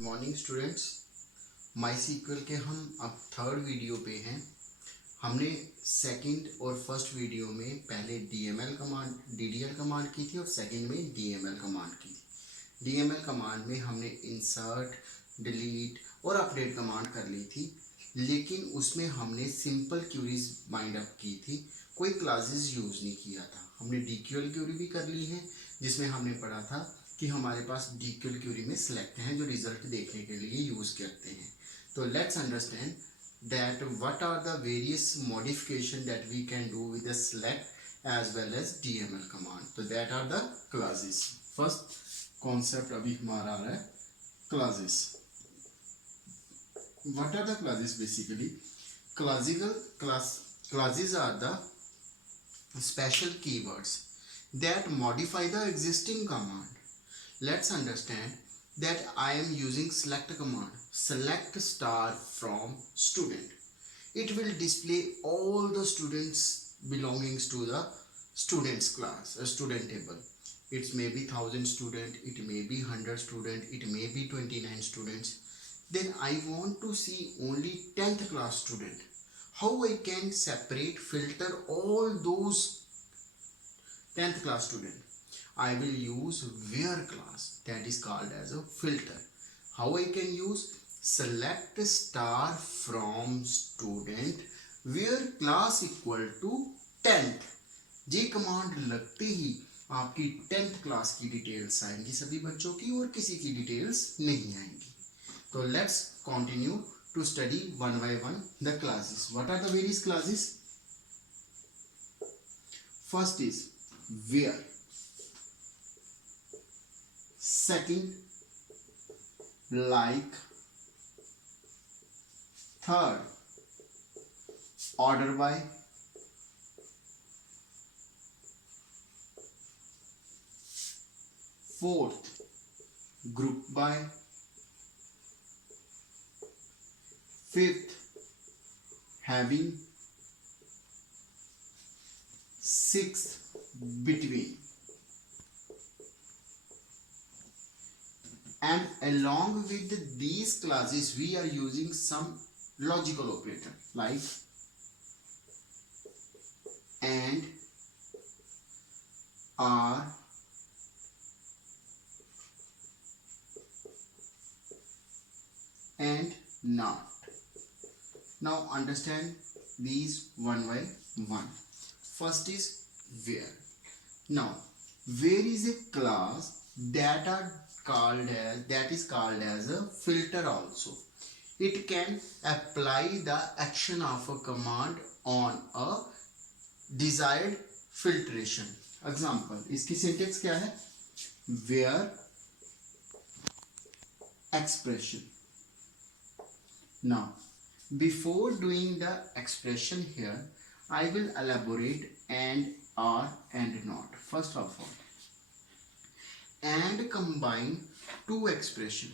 Good morning students. माईसीक्वल के हम अब थर्ड वीडियो पे हैं। हमने सेकंड और फर्स्ट वीडियो में पहले डीएमएल कमांड डीडीएल कमांड की थी और सेकंड में डीएमएल कमांड की थी। डीएमएल कमांड में हमने इंसर्ट, डिलीट और अपडेट कमांड कर ली थी, लेकिन उसमें हमने सिंपल क्यूरीज बाइंड अप की थी, कोई क्लासेस यूज़ नहीं किया था। हमने डीक्यूएल क्यूरी भी कर ली है, जिसमें हमने पढ़ा था कि हमारे पास डीक्यूएल क्यूरी में सिलेक्ट हैं जो रिजल्ट देखने के लिए यूज़ करते हैं। तो let's understand that what are the various modification that we can do with the select as well as DML command. So that are the classes. First concept अभी हमारा आ रहा है classes. What are the classes basically? Classes are the special keywords that modify the existing command. Let's understand that I am using select command. Select star from student. It will display all the students belongings to the students class, a student table. It may be 1000 student, it may be 100 student, it may be 29 students. Then I want to see only 10th class student. How I can separate, filter all those 10th class student? I will use where class, that is called as a filter. How I can use? Select star from student where class equal to 10th. ये command लगते ही आपकी 10th class की details आएंगी सभी बच्चों की, और किसी की डिटेल्स नहीं आएंगी। तो let's continue to study one by one the classes. What are the various classes? First is where. Second, like. Third, order by. Fourth, group by. Fifth, having. Sixth, between. And along with these classes we are using some logical operator like and, are, and not. Now understand these one by one. First is where. Now where is a class that is called as a filter also. It can apply the action of a command on a desired filtration. Example, इसकी syntax क्या है? Where expression. Now before doing the expression here, I will elaborate and, are, and not. First of all, and combine two expression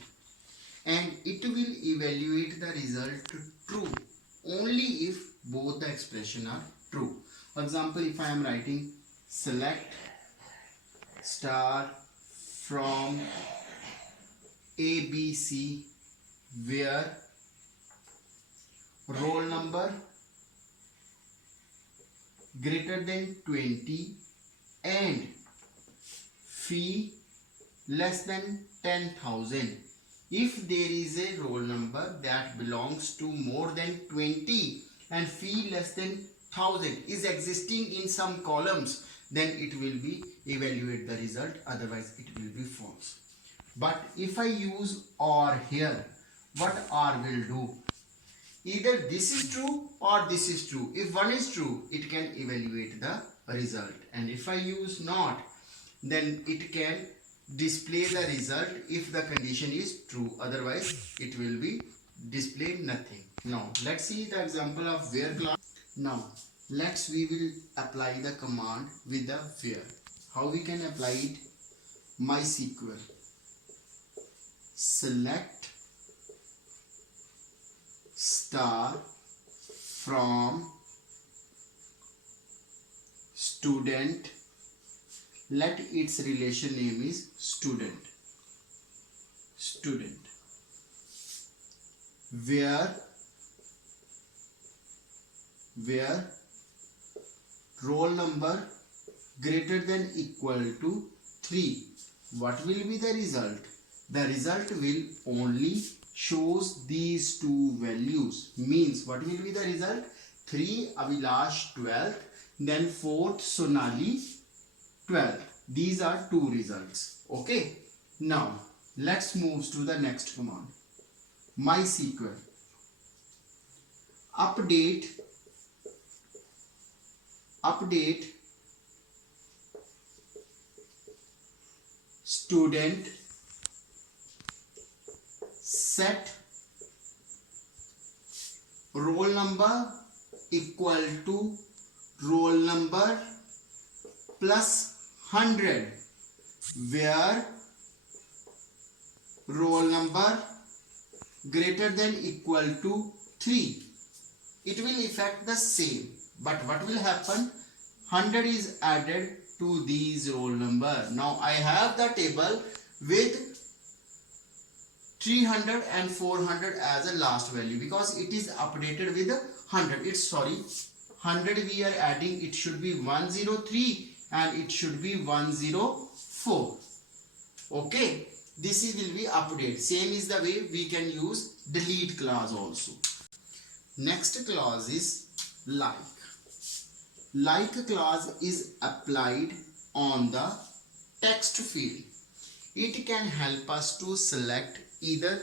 and it will evaluate the result true only if both the expression are true. For example, if I am writing select star from ABC where roll number greater than 20 and fee less than 10,000. If there is a roll number that belongs to more than 20 and fee less than 1000 is existing in some columns, then it will be evaluate the result, otherwise it will be false. But if I use or here, what or will do? Either this is true or this is true. If one is true, it can evaluate the result, and if I use not, then it can display the result if the condition is true, otherwise it will be display nothing. Now let's see the example of where class. Now we will apply the command with the where. How we can apply it? MySQL select star from student, let its relation name is student. where roll number greater than equal to 3. What will be the result? The result will only shows these two values. Means what will be the result? 3 Abhilash 12th, then 4th Sonali 12th. These are two results. Okay. Now let's move to the next command. MySQL update student set roll number equal to roll number plus 100, where roll number greater than equal to 3. It will affect the same, but what will happen? 100 is added to these roll number. Now I have the table with 300 and 400 as a last value because it is updated with 100. It's 100 we are adding, it should be 103 and it should be 104. Okay, this will be updated. Same is the way we can use delete clause also. Next clause is like. Like clause is applied on the text field. It can help us to select either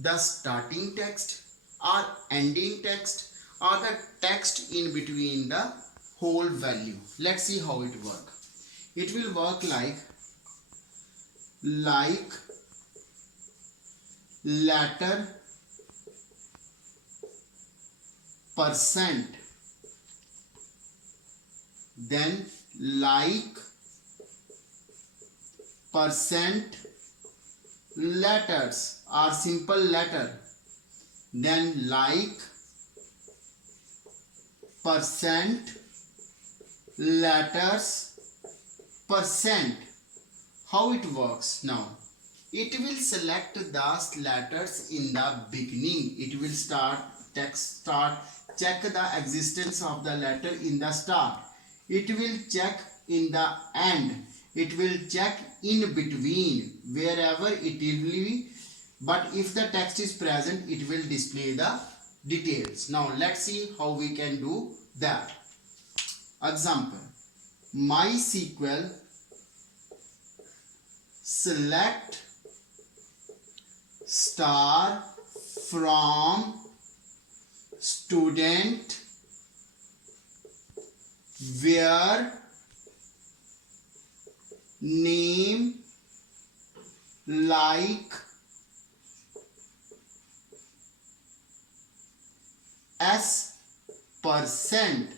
the starting text or ending text or the text in between the whole value. Let's see how it works. It will work like letter percent, then like percent letters or simple letter, then like percent letters percent. How it works now? It will select the letters in the beginning. It will check the existence of the letter in the start. It will check in the end. It will check in between wherever it will be. But if the text is present, it will display the details. Now let's see how we can do that. Example: MySQL select star from student where name like S%.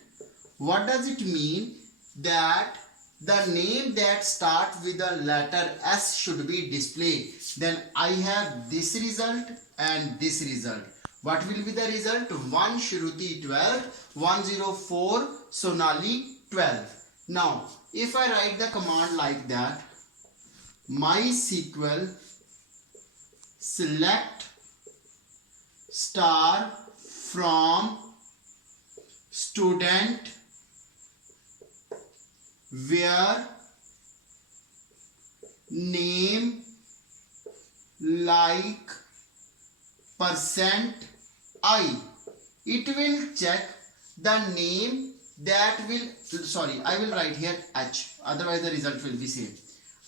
What does it mean? That the name that starts with the letter S should be displayed. Then I have this result and this result. What will be the result? 1 Shruti 12, 104 Sonali 12. Now if I write the command like that, MySQL select star from student where name like percent I. It will check the name that will, I will write here H, otherwise the result will be same.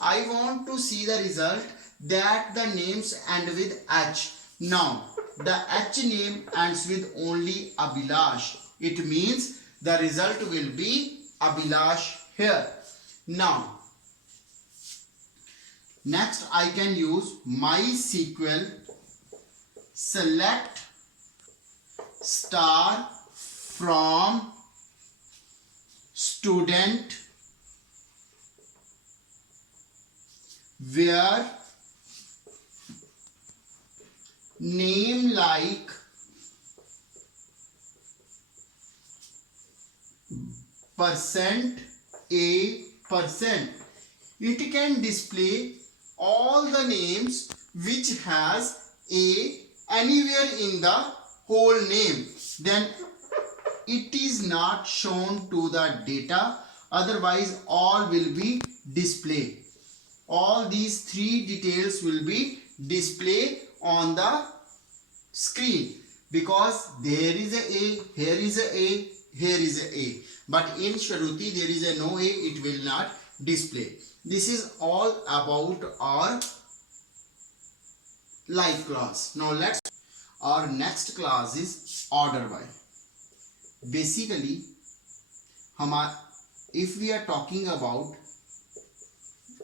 I want to see the result that the names end with H. Now the H name ends with only Abhilash. It means the result will be Abhilash here. Now next I can use MySQL select star from student where name like percent A%. It can display all the names which has A anywhere in the whole name, then it is not shown to the data, otherwise all will be displayed. All these three details will be displayed on the screen, because there is a here is a here is a but in Shruti there is a no a, it will not display. This is all about our live class. Now let's, our next class is order by. Basically if we are talking about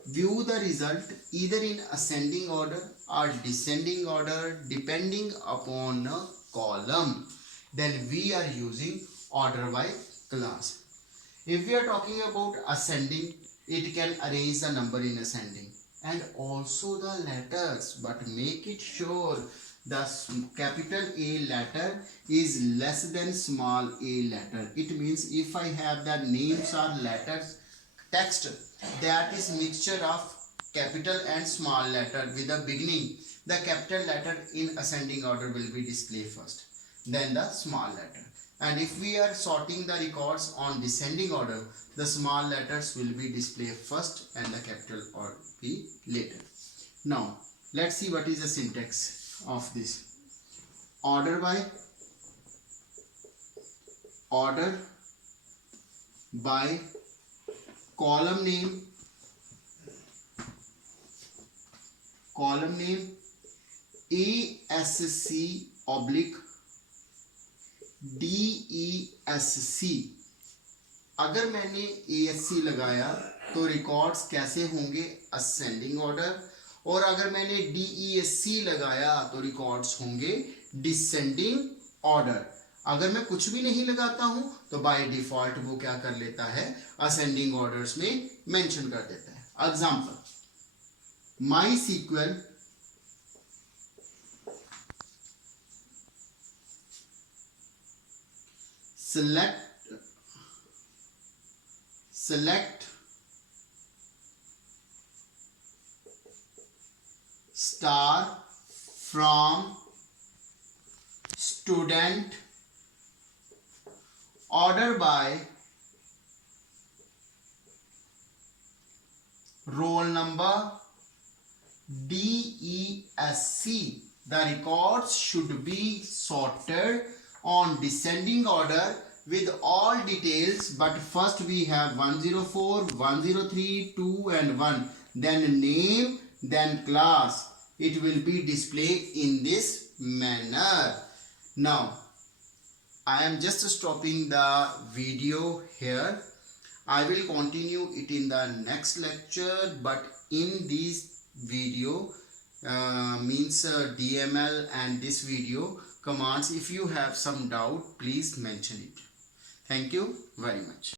view the result either in ascending order or descending order depending upon a column, then we are using order by class. If we are talking about ascending, it can arrange the number in ascending and also the letters, but make it sure the capital A letter is less than small a letter. It means if I have the names or letters text that is mixture of capital and small letter with the beginning, the capital letter in ascending order will be displayed first, then the small letter. And if we are sorting the records on descending order, the small letters will be displayed first and the capital or be later. Now let's see what is the syntax of this. Order by column name ASC oblique DESC. अगर मैंने ASC लगाया तो records कैसे होंगे, ascending order, और अगर मैंने DESC लगाया तो रिकॉर्ड्स होंगे डिसेंडिंग ऑर्डर। अगर मैं कुछ भी नहीं लगाता हूं तो बाय डिफॉल्ट वो क्या कर लेता है, असेंडिंग ऑर्डर्स में मेंशन कर देता है। Example, MySQL select star from student, order by roll number DESC. The records should be sorted on descending order with all details, but first we have 104, 103, 2 and 1, then name, then class. It will be displayed in this manner. Now I am just stopping the video here. I will continue it in the next lecture, but in this video DML and this video commands, if you have some doubt please mention it. Thank you very much.